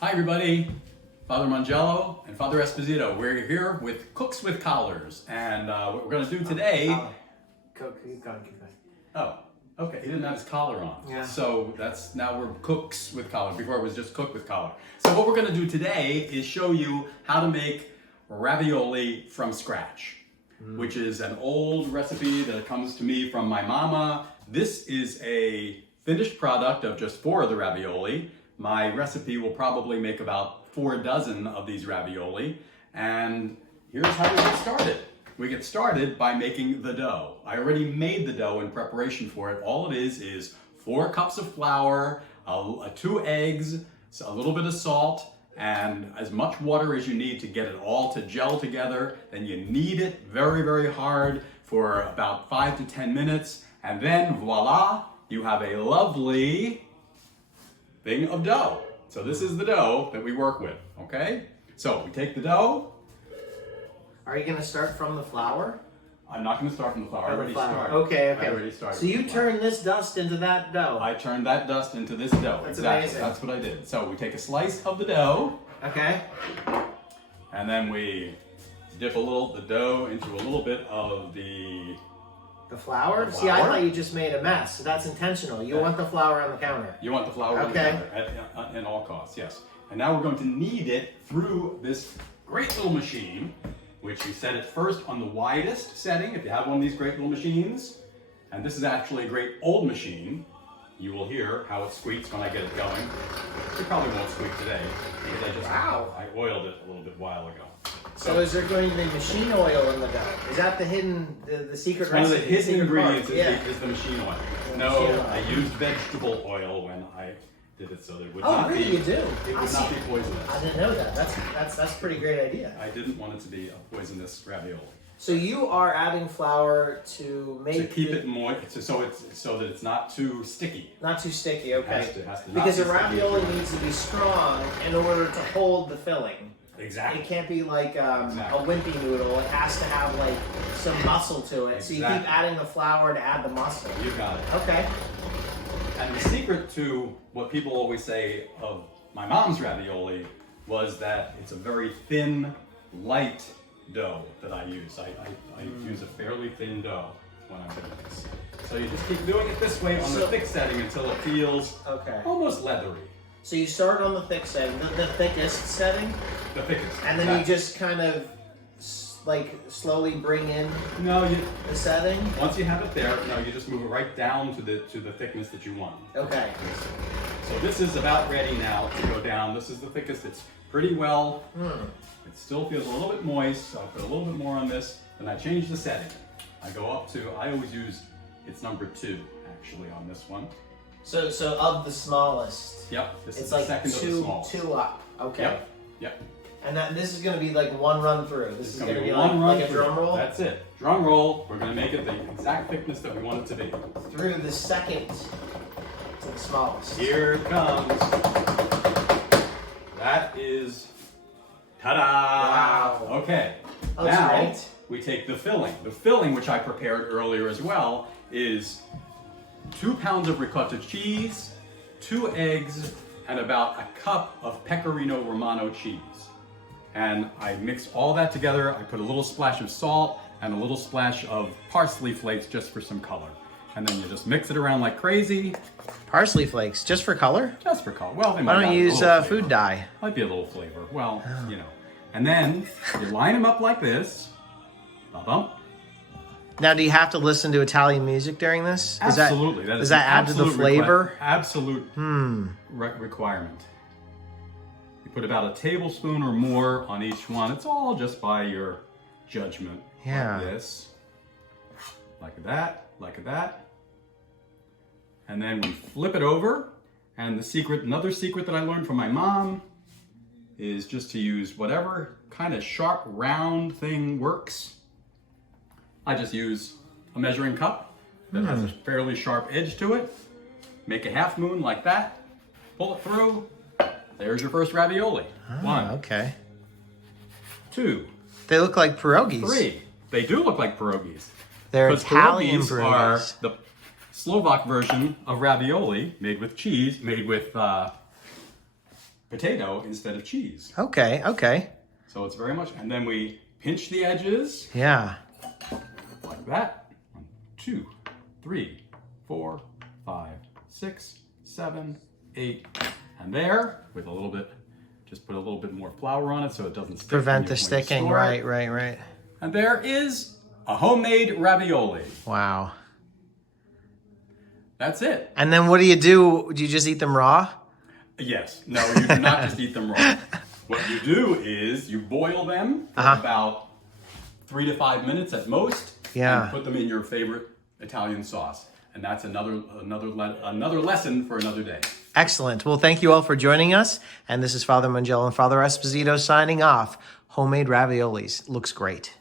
Hi everybody, Father Mangello and Father Esposito. We're here with Cooks with Collars, and what we're going to do today... Keep going. Oh, okay, he didn't have his collar on. Yeah. So now we're Cooks with Collar. Before it was just Cook with Collar. So what we're going to do today is show you how to make ravioli from scratch, which is an old recipe that comes to me from my mama. This is a finished product of just 4 of the ravioli. My recipe will probably make about 4 dozen of these ravioli. And here's how we get started. We get started by making the dough. I already made the dough in preparation for it. All it is 4 cups of flour, 2 eggs, a little bit of salt, and as much water as you need to get it all to gel together. Then you knead it very, very hard for about 5 to 10 minutes. And then voila, you have a lovely thing of dough. So this is the dough that we work with, okay? So we take the dough. Are you going to start from the flour? I'm not going to start from the flour. I already started. Okay. I already started. So you turn this dust into that dough? I turned that dust into this dough. That's exactly. amazing. That's what I did. So we take a slice of the dough. Okay. And then we dip the dough into a little bit of the flour? The See, I flour? thought you just made a mess. So that's intentional. You want the flour on the counter. You want the flour on the Okay. counter at all costs, yes. And now we're going to knead it through this great little machine, which you set it first on the widest setting, if you have one of these great little machines. And this is actually a great old machine. You will hear how it squeaks when I get it going. It probably won't squeak today, because I oiled it a little bit while ago. So is there going to be machine oil in the dough? Is that the secret recipe? One of the hidden ingredients Yeah. is the machine oil. No, Machine oil. I used vegetable oil when I did it, so there would Oh, not really? be. You do? It would not be poisonous. I didn't know that. That's a pretty great idea. I didn't want it to be a poisonous ravioli. So you are adding flour to make To keep it moist, so that it's not too sticky. not too sticky. Okay. Has to not Because be a ravioli sticky. needs to be strong in order to hold the filling. Exactly. It can't be like a wimpy noodle. It has to have like some muscle to it. So you keep Exactly. adding the flour to add the muscle. You got it. Okay. And the secret to what people always say of my mom's ravioli was that it's a very thin, light dough that I use. I use a fairly thin dough when I'm doing this. So you just keep doing it this way on the thick setting until it feels almost leathery. So you start on the thick setting, the thickest setting, The thickest. and then you just kind of like slowly bring in the setting. Once you have it there, you just move it right down to the thickness that you want. Okay. So this is about ready now to go down. This is the thickest. It's pretty well. It still feels a little bit moist, so I'll put a little bit more on this. Then I change the setting. I go up to, I always use, it's number 2 actually on this one. So of the smallest. Yep, this is It's the like second of the smallest. 2 up. Okay. Yep. And this is going to be like one run through. This is going to be one like run a drum roll. That's it. Drum roll. We're going to make it the exact thickness that we want it to be. Through the second to the smallest. Here it comes. That is, ta-da! Wow. Okay. Oh, that's Now great. we take the filling. The filling, which I prepared earlier as well, is 2 pounds of ricotta cheese, 2 eggs, and about a cup of pecorino romano cheese. And I mix all that together. I put a little splash of salt and a little splash of parsley flakes just for some color. And then you just mix it around like crazy. Parsley flakes, just for color? Just for color. Well, they might Why don't add you a use little food flavor. dye? Might be a little flavor. Well, And then you line them up like this. Ba-bum. Now, do you have to listen to Italian music during this? Absolutely. Does that add to the flavor? Absolute requirement. You put about a tablespoon or more on each one. It's all just by your judgment. Yeah. Like this. Like that. Like that. And then we flip it over. And another secret that I learned from my mom is just to use whatever kind of sharp, round thing works. I just use a measuring cup that has a fairly sharp edge to it. Make a half moon like that. Pull it through. There's your first ravioli. 1. Okay. 2. They look like pierogies. 3. They do look like pierogies. They're Because Italian pierogies are pierogies. the Slovak version of ravioli, made with cheese, made with potato instead of cheese. Okay, okay. So it's very much, and then we pinch the edges. Yeah. Like that. 1, 2, 3, 4, 5, 6, 7, 8. And there, with a little bit, just put a little bit more flour on it so it doesn't stick. Prevent the when you sticking. store it. Right. And there is a homemade ravioli. Wow. That's it. And then what do? Do you just eat them raw? Yes. No, you do not just eat them raw. What you do is you boil them for about 3 to 5 minutes at most. Yeah. And put them in your favorite Italian sauce. And that's another lesson for another day. Excellent. Well, thank you all for joining us. And this is Father Mangello and Father Esposito signing off. Homemade raviolis. Looks great.